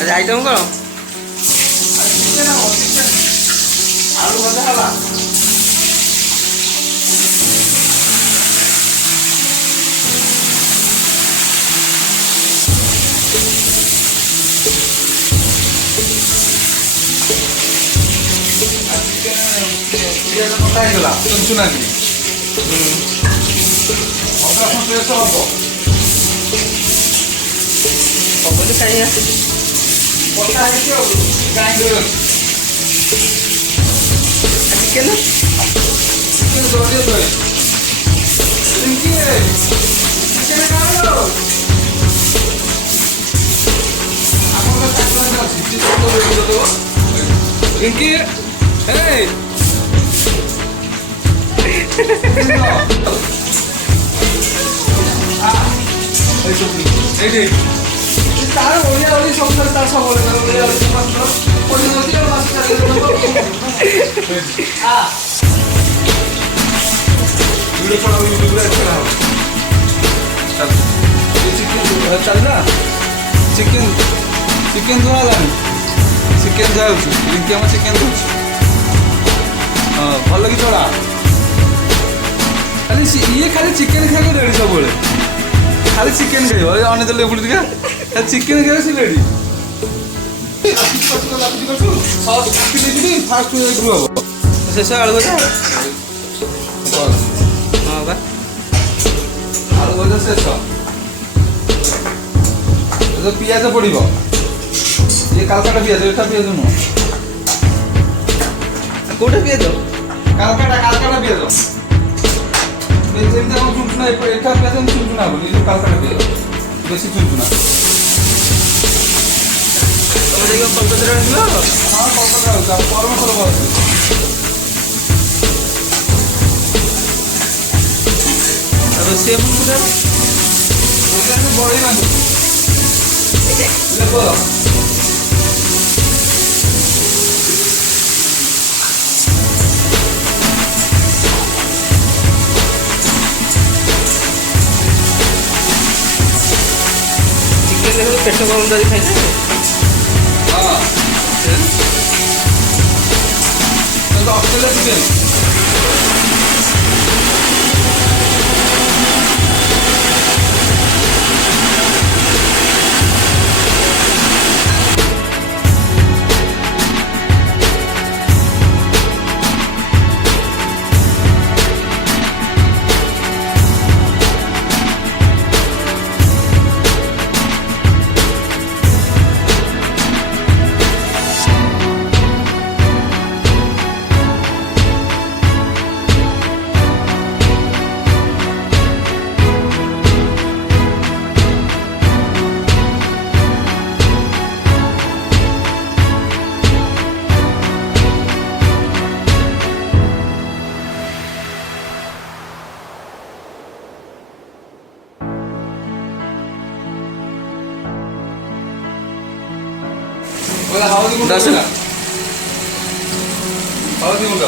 ଆଜି ଆଇଟମ୍ କ'ଣ? ଆଳୁ ଭଜା ହେଲା। ପିଆଜ କଟା ହେଇଗଲା ଚୁନା କି ଅଦା ରସୁଣ ପେଷ୍ଟ ହବ ସବୁଠି ଖାଇବା କଟା ହେଇଛି ଆଉ ଗ୍ରାଇଣ୍ଡର ଅଛି। ଚିକେନ ଚିକେନ ଜରିଏ ଦଏ ଚିକେନ ଖାଇବ ଆମର ଚାକର ଅଛି ରିଙ୍କି Hey! ତାର ଓଡ଼ିଆ ଓଡ଼ି ସବୁବେଳେ ତାର ସବୁବେଳେ ଓଡ଼ିଆ ଓଡ଼ି ପଡ଼ିଯାଉଛି ଆଉ ମାସ ଭିଡ଼ିଓ ଛଡ଼ା ୟୁଟ୍ୟୁବରେ ଛଡ଼ା ହବ ଚାଲିଲା ଚିକେନ ଚିକେନ ଧୁଆ ହେଲାଣି ଚିକେନ ଧୁଆ ହେଉଛି ରିଙ୍କି ଆମ ଚିକେନ ଧୁଉଛି ଭଲ କି ଚଳା ଖାଲି ଇଏ ଖାଲି ଚିକେନ ଖାଇବାକୁ ରେଡ଼ି ସବୁବେଳେ ଖାଲି ଚିକେନ ଖାଇବ ଅନ୍ୟ ଦେଲେ ଏପଟେ ଟିକେ ଖାଲି ଚିକେନ ଖାଇବ ସେ ରେଡ଼ି ଫାଷ୍ଟ ହବ ଶେଷ ଆଳୁ ଭଜା ହଁ ବା ଆଳୁ ଭଜା ଶେଷ ପିଆଜ ପଡ଼ିବ ଇଏ କାଲକାଟା ପିଆଜ ଏଟା ପିଆଜ ନୁହଁ କୋଉଟା ପିଆଜ କାଲକାଟା ପିଆଜ ଯେମିତି ଆମର ଚୁନଚୁନା ଏଟା ପିଆଜ ଚୁନଚୁନା ବୋଲି ଏ କାଲକାଟା ପିଆଜ ବେଶୀ ଚୁନଚୁନା ତମେ ଯାଇକି କଲକାତାରେ ଆଣିଲ? ହଁ କଲକାତା ହେଉଛି ଆଉ ପରମେଶ୍ୱର ଅଛି ଆଉ ରୋଷେଇ କୋଉଟା ବଢ଼େଇ ନାହାନ୍ତି ଲେବର ପେଟ ଗରମ କରି ଖାଇଲେ ହଁ ଅଷ୍ଟ୍ରେଲିଆ ଚିକେନ ହଳଦୀ ଗୁଣ୍ଡ ହଳଦୀ ଗୁଣ୍ଡ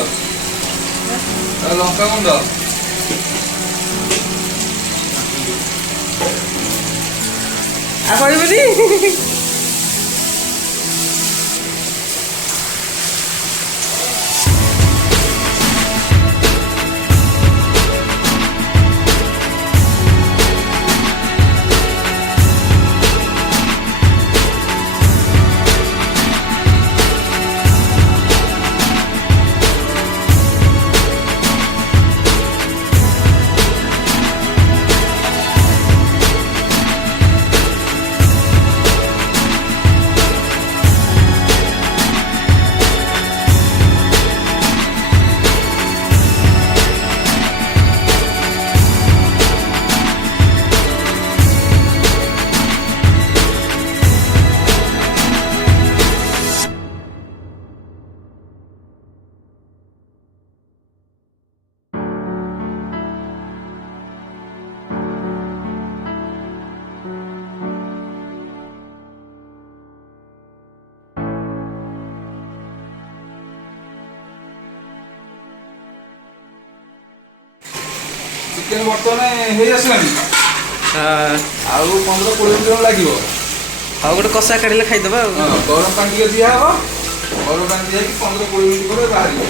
ଲଙ୍କା ଗୁଣ୍ଡ ଆଉ କହିବନି ଚିକେନ ବର୍ତ୍ତମାନ ହେଇ ଆସିଲାଣି ହଁ ଆଉ 15-20 ମିନିଟ୍ ଲାଗିବ। ଆଉ ଗୋଟେ କଷା କାଢ଼ିଲେ ଖାଇଦେବା ଆଉ। ହଁ ଗରମ ପାଣି ଟିକେ ଦିଆହବ। ଗରମ ପାଣି ଦିଆହେଇକି 15-20 ମିନିଟ୍ ପରେ ବାହାରିବ।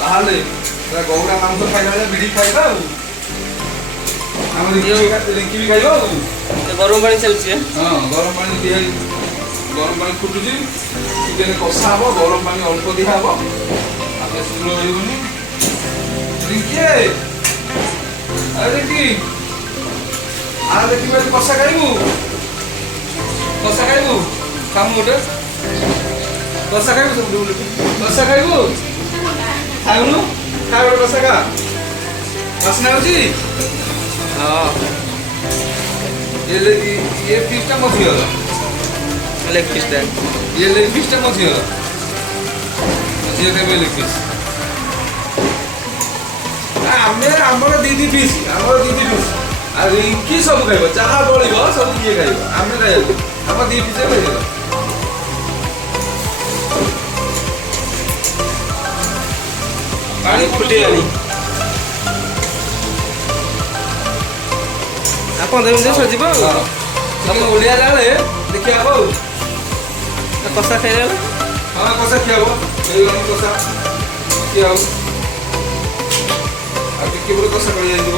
ବାହାରିଲେ ପୁରା ଗଉଡ଼ା ମାଂସ ଖାଇଲା ଭଳିଆ ବିଡ଼ି ଖାଇବା ଆଉ। ଆମ ରିଙ୍କି ବି ଖାଇବ ଆଉ। ଗରମ ପାଣି ଚାଲିଛି ହଁ ଗରମ ପାଣି ଦିଆହେଇ ଗରମ ପାଣି ଫୁଟୁଛି। ଚିକେନ କଷା ହବ। ଗରମ ପାଣି ଅଳ୍ପ ଦିଆହବ। ଆଉ ବେଶୀ ଝୋଳ ରହିବନି। ରିଙ୍କି ଆରେ ରିଙ୍କି ଦେଖିବୁ କଷା ଖାଇବୁ। କଷା ଖାଇବୁ ଖାମୁ ଗୋଟେ କଷା ଖାଇବୁ କଷା ଖାଇବୁ ଖାଉନୁ ଖା ଗୋଟେ କଷା ଖା ବାସ୍ନା ହଉଛି। ହଁ ये ପିସ୍ଟା ମୋ ଝିଅର ଲେଗ୍ ପିସ୍ଟା ये ଲେଗ୍ ପିସ୍ଟା ମୋ ଝିଅର। ଝିଅ ଖାଇବେ ଲେଗ୍ ପିସ୍। ଆମର ଦି ପିସ୍ ଆମର ଦି ପିସ୍ ଆଉ ରିଙ୍କି ସବୁ ଖାଇବ। ଯାହା ବଳିବ ସବୁ କିଏ ଖାଇବ ଆମେ ଖାଇବୁ। ଆମ 2 ପିସ୍ ଖାଇଦେବ। ପାଣି ଫୁଟିଲାଣି। ଆଉ 15 ମିନିଟ୍ ସରିଯିବ ଆଉ। ତମେ ଓଡିଆ ବେଳେ ଦେଖିବା ହବ ଆଉ। କଷା ଖାଇଲେ ହଁ କଷା ଖିଆ ହବ। ହେଇଗଲାଣି କଷା ଖିଆ ହବ। ଆଉ ଟିକେ ପରେ କଷା କରି ଯାଇଯିବ।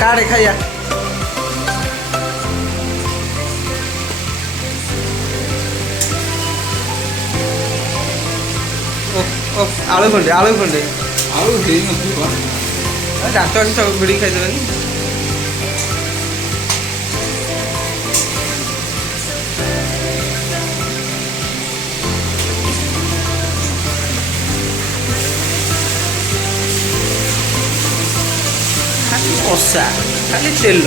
କାଢ଼େ ଖାଇବା। ଆଳୁ ଖଣ୍ଡେ ଆଉ ହେଇନଥିବ। ଦାନ୍ତ ଅଛି ସବୁ ଭିଡ଼ିକି ଖାଇଦେବେନି। ଖାଲି କଷା ଖାଲି ତେଲ।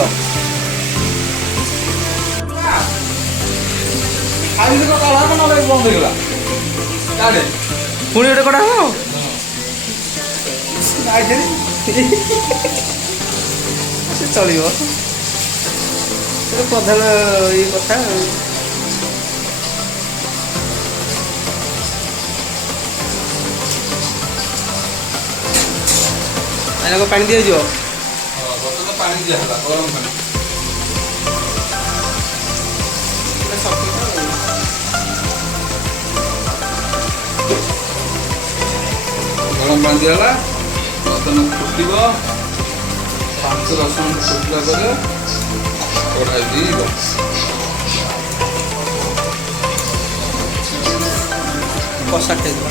ଖାଇଲେ ତ କାଢା ହବ ନହେଲେ ବନ୍ଦ ହେଇଗଲା। କାଢେ ପୁଣି ଗୋଟେ କଟା ହବ। ସେ ଚଳିବ। ସେ ପ୍ରଧାନ ଇଏ କଥା ଆଉ। ଏଇନା ପାଣି ଦିଆଯିବ। ବର୍ତ୍ତମାନ ପାଣି ଦିଆହେଲା ଗରମ ପାଣି। ଗରମ ପାଣି ଦିଆହେଲା। ବର୍ତ୍ତମାନ ଫୁଟିବ। 5-10 ମିନିଟ୍ ଫୁଟିଲା ପରେ କଢ଼ାଇ ଦିବ। କଷା ଖାଇଦେବା।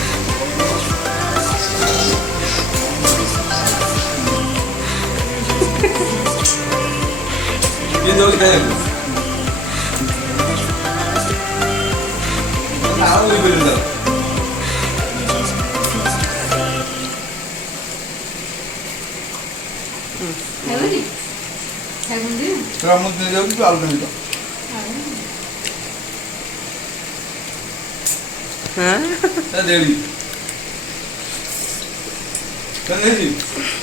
କିଏ ଯାଉଛି ଖାଇବାକୁ? ଆଉ ହେଇପାରିଲା। ମୁଁ ନେଇଯାଉଛି ତୁ ଆଳୁ ନେଇଯାଉ। ହଁ ଦେଳି ହେଇଛି।